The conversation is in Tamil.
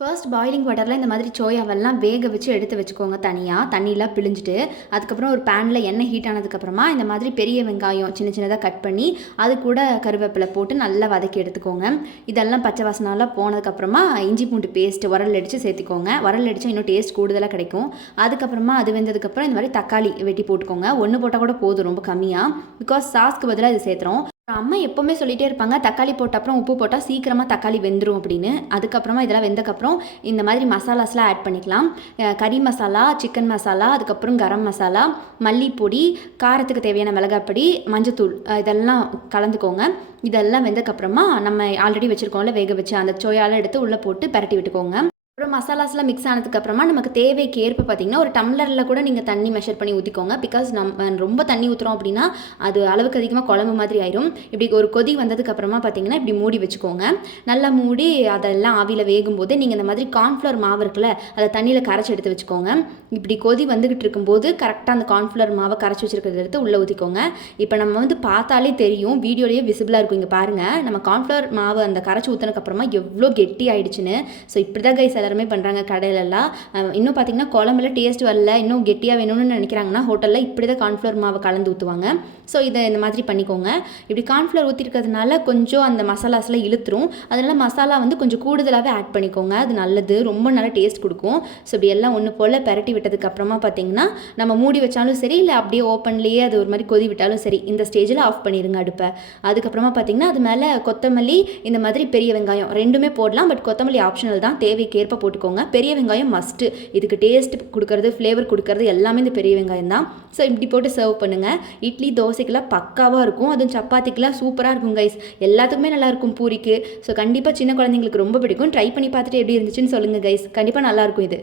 ஃபர்ஸ்ட் பாயிலிங் வாட்டரில் இந்த மாதிரி சோயாவெல்லாம் வேக வச்சு எடுத்து வச்சுக்கோங்க தனியாக தண்ணியெலாம் பிழிஞ்சிட்டு அதுக்கப்புறம் ஒரு பேனில் எண்ணெய் ஹீட் ஆனதுக்கப்புறமா இந்த மாதிரி பெரிய வெங்காயம் சின்ன சின்னதாக கட் பண்ணி அது கூட கருவேப்பிலை போட்டு நல்லா வதக்கி எடுத்துக்கோங்க. இதெல்லாம் பச்சை வாசனாலாம் போனதுக்கப்புறமா இஞ்சி பூண்டு பேஸ்ட் உரல் அடித்து சேர்த்துக்கோங்க. உரல் அடித்தா இன்னும் டேஸ்ட் கூடுதலாக கிடைக்கும். அதுக்கப்புறமா அது வெந்ததுக்கப்புறம் இந்த மாதிரி தக்காளி வெட்டி போட்டுக்கோங்க. ஒன்று போட்டால் கூட போதும் ரொம்ப கம்மியாக பிகாஸ் சாஸ்க்கு பதிலாக இது சேர்த்துறோம். அம்மா எப்போவுமே சொல்லிகிட்டே இருப்பாங்க தக்காளி போட்ட அப்புறம் உப்பு போட்டால் சீக்கிரமாக தக்காளி வெந்துடும் அப்படின்னு. அதுக்கப்புறமா இதெல்லாம் வெந்தக்கப்புறம் இந்த மாதிரி மசாலாஸ்லாம் ஆட் பண்ணிக்கலாம். கறி மசாலா சிக்கன் மசாலா அதுக்கப்புறம் கரம் மசாலா மல்லிப்பொடி காரத்துக்கு தேவையான மிளகாப்பொடி மஞ்சத்தூள் இதெல்லாம் கலந்துக்கோங்க. இதெல்லாம் வெந்தக்கப்புறமா நம்ம ஆல்ரெடி வச்சுருக்கோம்ல வேக வச்சு அந்த சோயாலாம் எடுத்து உள்ளே போட்டு பரட்டி விட்டுக்கோங்க. அப்புறம் மசாலாஸ்லாம் மிக்ஸ் ஆனதுக்கப்புறமா நமக்கு தேவைக்கு ஏற்ப பார்த்தீங்கன்னா ஒரு டம்ளரில் கூட நீங்கள் தண்ணி மெஷர் பண்ணி ஊற்றிக்கோங்க பிகாஸ் நம்ம ரொம்ப தண்ணி ஊற்றுறோம் அப்படின்னா அது அளவுக்கு அதிகமாக குழம்பு மாதிரி ஆயிரும். இப்படி ஒரு கொதி வந்ததுக்கப்புறமா பார்த்தீங்கன்னா இப்படி மூடி வச்சுக்கோங்க. நல்லா மூடி அதெல்லாம் ஆவியில் வேகும் போது நீங்கள் இந்த மாதிரி கார்ன்ஃப்ளவர் மாவு இருக்குல்ல அதை தண்ணியில் கரைச்சி எடுத்து வச்சுக்கோங்க. இப்படி கொதி வந்துக்கிட்டு இருக்கும்போது கரெக்டாக அந்த கார்ன்ஃப்ளவர் மாவை கரைச்சி வச்சுருக்கிறத எடுத்து உள்ளே ஊற்றிக்கோங்க இப்போ நம்ம வந்து பார்த்தாலே தெரியும் வீடியோலேயே விசிபிளாக இருக்கும் இங்கே பாருங்கள் நம்ம கார்ன்ஃப்ளவர் மாவு அந்த கரைச்சி ஊற்றினதுக்கப்புறமா எவ்வளோ கெட்டி ஆயிடுச்சுன்னு ஸோ இப்படி தான் கைஸ் எல்லாருமே பண்ணுறாங்க கடையிலலாம். இன்னும் பார்த்தீங்கன்னா குழம்புல டேஸ்ட் வரல. இன்னும் கெட்டியாக வேணும்னு நினைக்கிறாங்கன்னா ஹோட்டலில் இப்படி தான் கார்ன்ஃப்ளவர் மாவை கலந்து ஊற்றுவாங்க ஸோ இதை இந்த மாதிரி பண்ணிக்கோங்க. இப்படி கார்ன்ஃப்ளவர் ஊற்றிருக்கிறதுனால கொஞ்சம் அந்த மசாலாஸ்லாம் இழுத்துரும். அதனால் மசாலா வந்து கொஞ்சம் கூடுதலாகவே ஆட் பண்ணிக்கோங்க. அது நல்லது. ரொம்ப நல்ல டேஸ்ட் கொடுக்கும். ஸோ இப்படி எல்லாம் ஒன்று போல் பரட்டி விட்டதுக்கு அப்புறமா பார்த்தீங்கன்னா நம்ம மூடி வச்சாலும் சரி இல்லை அப்படியே ஓப்பன்லேயே அது ஒரு மாதிரி கொதி விட்டாலும் சரி இந்த ஸ்டேஜில் ஆஃப் பண்ணிடுங்க அடுப்பை. அதுக்கப்புறமா பார்த்தீங்கன்னா அது மேலே கொத்தமல்லி இந்த மாதிரி பெரிய வெங்காயம் ரெண்டுமே போடலாம். பட் கொத்தமல்லி ஆப்ஷனல் தான். தேவைக்கேற்ப போட்டுக்கோங்க. பெரிய வெங்காயம் மஸ்ட்டு இதுக்கு டேஸ்ட் கொடுக்கறது ஃப்ளேவர் கொடுக்கறது எல்லாமே இந்த பெரிய வெங்காயம் தான். ஸோ இப்படி போட்டு சர்வ் பண்ணுங்கள் இட்லி தோசைக்கெல்லாம் பக்காவாக இருக்கும். அதுவும் சப்பாத்திக்கெல்லாம் சூப்பராக இருக்கும் கைஸ் எல்லாத்துக்குமே நல்லாயிருக்கும் பூரிக்கு. ஸோ கண்டிப்பாக சின்ன குழந்தைங்களுக்கு ரொம்ப பிடிக்கும். ட்ரை பண்ணி பார்த்துட்டு எப்படி இருந்துச்சுன்னு சொல்லுங்கள் கைஸ் கண்டிப்பாக நல்லாயிருக்கும் இது.